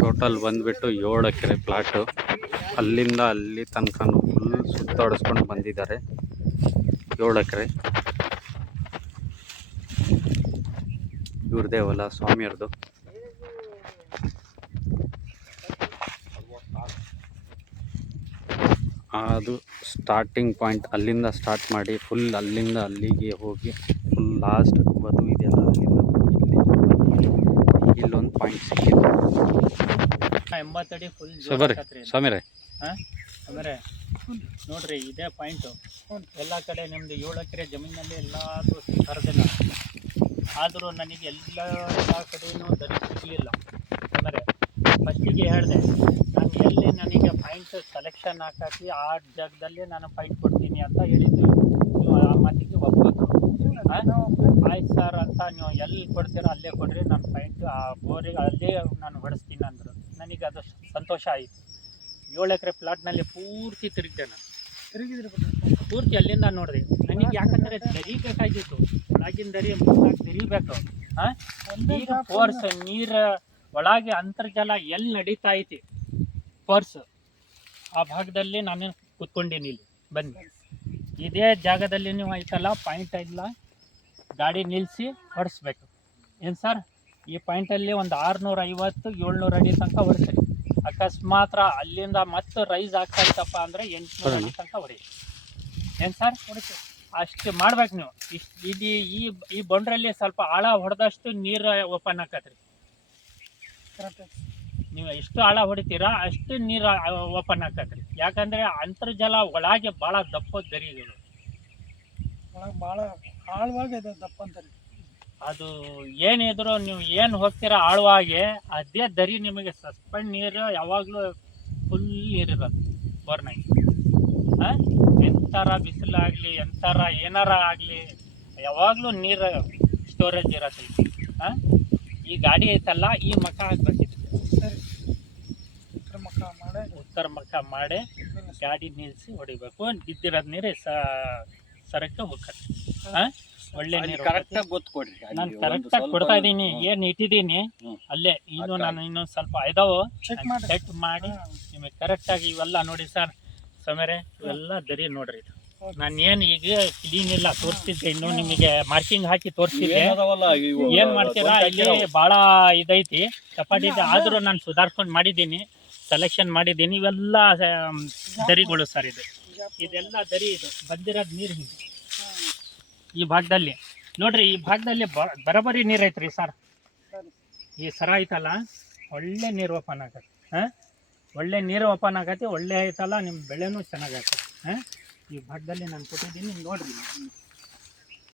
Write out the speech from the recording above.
Total ಬಂದ್ಬಿಟ್ಟು 7 ಎಕರೆ plot. ಅಲ್ಲಿಂದ ಅಲ್ಲಿ ತನಕ ಫುಲ್ ಸುತ್ತಾಡಿಸ್ಕೊಂಡು ಬಂದಿದ್ದಾರೆ. 7 ಎಕರೆ ಇವ್ರದೇ ಹೊಲ, ಸ್ವಾಮಿಯವ್ರದ್ದು. ಅದು ಸ್ಟಾರ್ಟಿಂಗ್ ಪಾಯಿಂಟ್, ಅಲ್ಲಿಂದ ಸ್ಟಾರ್ಟ್ ಮಾಡಿ ಫುಲ್ ಅಲ್ಲಿಂದ ಅಲ್ಲಿಗೆ ಹೋಗಿ ಫುಲ್ ಲಾಸ್ಟ್ ಬದು ಇದೆಯಲ್ಲ, ಅಲ್ಲಿಂದ ಇಲ್ಲೊಂದು ಪಾಯಿಂಟ್ ಸಿಕ್ಕಿದೆ. 80 ಅಡಿ ಫುಲ್ ಸ್ವಾಮಿರೇ ಅಂದರೆ ನೋಡ್ರಿ, ಇದೇ ಪಾಯಿಂಟು. ಎಲ್ಲ ಕಡೆ ನಿಮ್ಮದು 7 ಎಕರೆ ಜಮೀನಲ್ಲಿ ಎಲ್ಲಾದರೂ ಹರಿದಿಲ್ಲ, ಆದರೂ ನನಗೆ ಎಲ್ಲ ಕಡೆಯೂ ದರಿ ಸಿಗಲಿಲ್ಲ. ಅಂದರೆ ಫಸ್ಟಿಗೆ ಹೇಳಿದೆ, ನಾನು ಎಲ್ಲಿ ನನಗೆ ಪಾಯಿಂಟ್ ಸೆಲೆಕ್ಷನ್ ಹಾಕಿ ಆ ಜಾಗದಲ್ಲಿ ನಾನು ಪಾಯಿಂಟ್ ಕೊಡ್ತೀನಿ ಅಂತ ಹೇಳಿದ್ದು. ನೀವು ಆ ಮಾತಿಗೆ ಒಪ್ಪಿದ್ರು. ಆಯ್ತು ಸರ್ ಅಂತ, ನೀವು ಎಲ್ಲಿ ಕೊಡ್ತೀರೋ ಅಲ್ಲೇ ಕೊಡ್ರಿ, ನಾನು ಪಾಯಿಂಟ್ ಆ ಬೋರಿಗೆ ಅಲ್ಲೇ ನಾನು ಹೊಡಿಸ್ತೀನಿ ಅಂದರು. ನನಗೆ ಅದು ಸಂತೋಷ ಆಯಿತು. 7 ಎಕರೆ ಪ್ಲಾಟ್ನಲ್ಲಿ ಪೂರ್ತಿ ತಿರುಗಿದೆ. ನಾನು ಪೂರ್ತಿ ಅಲ್ಲಿಂದ ನೋಡಿದೆ. ನನಗೆ ಯಾಕಂದರೆ ದರಿ ಬೇಕಾಗಿತ್ತು, ಒಳಗಿನ ದರಿ ದರಿಬೇಕು. ನೀರು ಫೋರ್ಸ್, ನೀರು ಒಳಗೆ ಅಂತರ್ಜಲ ಎಲ್ಲಿ ನಡೀತಾ ಐತಿ ಫೋರ್ಸ್, ಆ ಭಾಗದಲ್ಲಿ ನಾನು ಕೂತ್ಕೊಂಡೀನಿ. ಇಲ್ಲಿ ಬನ್ನಿ, ಇದೇ ಜಾಗದಲ್ಲಿ ನೀವು ಆಯ್ತಲ್ಲ ಪಾಯಿಂಟ್ ಇಲ್ಲ, ಗಾಡಿ ನಿಲ್ಲಿಸಿ ಹೊಡಿಸ್ಬೇಕು. ಏನು ಸರ್, ಈ ಪಾಯಿಂಟಲ್ಲಿ ಒಂದು 650-700 ಅಡಿ ತನಕ ಹೊಡಿಸ್ರಿ. ಅಕಸ್ಮಾತ್ ಅಲ್ಲಿಂದ ಮತ್ತೆ ರೈಸ್ ಆಗ್ತಾ ಇತ್ತಪ್ಪ ಅಂದರೆ 800 ಅಡಿ ತನಕ ಹೊಡಿ. ಏನು ಸರ್, ಹೊಡಿಸಿ ಅಷ್ಟು ಮಾಡ್ಬೇಕು ನೀವು. ಇದು ಈ ಬೌಂಡ್ರಲ್ಲಿ ಸ್ವಲ್ಪ ಆಳ ಹೊಡೆದಷ್ಟು ನೀರು ಓಪನ್ ಆಕತ್ರಿ. ನೀವು ಎಷ್ಟು ಆಳ ಹೊಡಿತೀರಾ ಅಷ್ಟು ನೀರು ಓಪನ್ ಆಕತ್ರಿ. ಯಾಕಂದರೆ ಅಂತರ್ಜಲ ಒಳಗೆ ಭಾಳ ದಪ್ಪ ದರಿಗಳು, ಒಳಗೆ ಭಾಳ ಆಳವಾಗಿದೆ ದಪ್ಪ ಅಂತಾರೆ. ಅದು ಏನಿದ್ರು ನೀವು ಏನು ಹೋಗ್ತೀರಾ ಆಳವಾಗಿ, ಅದೇ ದರಿ ನಿಮಗೆ ಸಸ್ಪೆಂಡ್ ನೀರು ಯಾವಾಗಲೂ ಫುಲ್ ನೀರಿರೋದು ಬೋರ್ನಾಗ. ಎಂಥರ ಬಿಸಿಲಾಗಲಿ ಎಂಥರ ಏನಾರ ಆಗಲಿ ಯಾವಾಗಲೂ ನೀರು ಸ್ಟೋರೇಜ್ ಇರತ್ತೆ. ಈ ಗಾಡಿ ಐತಲ್ಲ, ಈ ಮಕ ಹಾಕ್ಬೇಕಿತ್ತು. ಸರಿ, ಉತ್ತರ ಮಕ ಮಾಡಿ ಗಾಡಿ ನಿಲ್ಲಿಸಿ ಹೊಡಿಬೇಕು. ಬಿದ್ದಿರೋದು ನೀರು ಸರಕ್ಕೆ ಹೋಗ್ತದೆ. ಒಳ್ಳೆ ನೀರು ಗೊತ್ತುಕೊಡ್ರಿ. ನಾನು ಕರೆಕ್ಟಾಗಿ ಕೊಡ್ತಾ ಇದ್ದೀನಿ, ಏನು ಇಟ್ಟಿದ್ದೀನಿ ಅಲ್ಲೇ. ಇನ್ನು ನಾನು ಇನ್ನೊಂದು ಸ್ವಲ್ಪ ಇದಾವೆ ಸೆಟ್ ಮಾಡಿ ನಿಮಗೆ ಕರೆಕ್ಟಾಗಿ ಇವೆಲ್ಲ ನೋಡಿ ಸರ್. ಸಮರೆ ಇವೆಲ್ಲ ದರಿ ನೋಡ್ರಿ. ನಾನು ಏನು ಈಗ ಕ್ಲೀನ್ ಇಲ್ಲ ತೋರಿಸ್ತಿದ್ದೆ, ಇನ್ನು ನಿಮಗೆ ಮಾರ್ಕಿಂಗ್ ಹಾಕಿ ತೋರಿಸ್ತಿದ್ದೆ. ಏನು ಮಾಡ್ತೀರಾ, ಇಲ್ಲಿ ಭಾಳ ಇದೈತಿ ಚಪಾಟಿ ಇದೆ, ಆದರೂ ನಾನು ಸುಧಾರಿಸ್ಕೊಂಡು ಮಾಡಿದ್ದೀನಿ, ಸೆಲೆಕ್ಷನ್ ಮಾಡಿದ್ದೀನಿ. ಇವೆಲ್ಲ ದರಿಗಳು ಸರ್. ಇದೆಲ್ಲ ದರಿ. ಇದು ಬಂದಿರೋದು ನೀರು ಹಿಂಗೆ ಈ ಭಾಗದಲ್ಲಿ ನೋಡ್ರಿ. ಈ ಭಾಗದಲ್ಲಿ ಬರೋಬ್ಬರಿ ನೀರು ಐತ್ರಿ ಸರ್. ಈ ಸರ ಐತಲ್ಲ, ಒಳ್ಳೆ ನೀರು ಓಪನ್ ಆಗತ್ತೆ. ಒಳ್ಳೆ ನೀರು ಓಪನ್ ಆಗತ್ತೆ, ಒಳ್ಳೆ ಐತಲ್ಲ, ನಿಮ್ಮ ಬೆಳೆನೂ ಚೆನ್ನಾಗತ್ತೆ. ಈ ಭಾಗದಲ್ಲಿ ನಾನು ಕೊಟ್ಟಿದ್ದೀನಿ, ನೋಡ್ರಿ.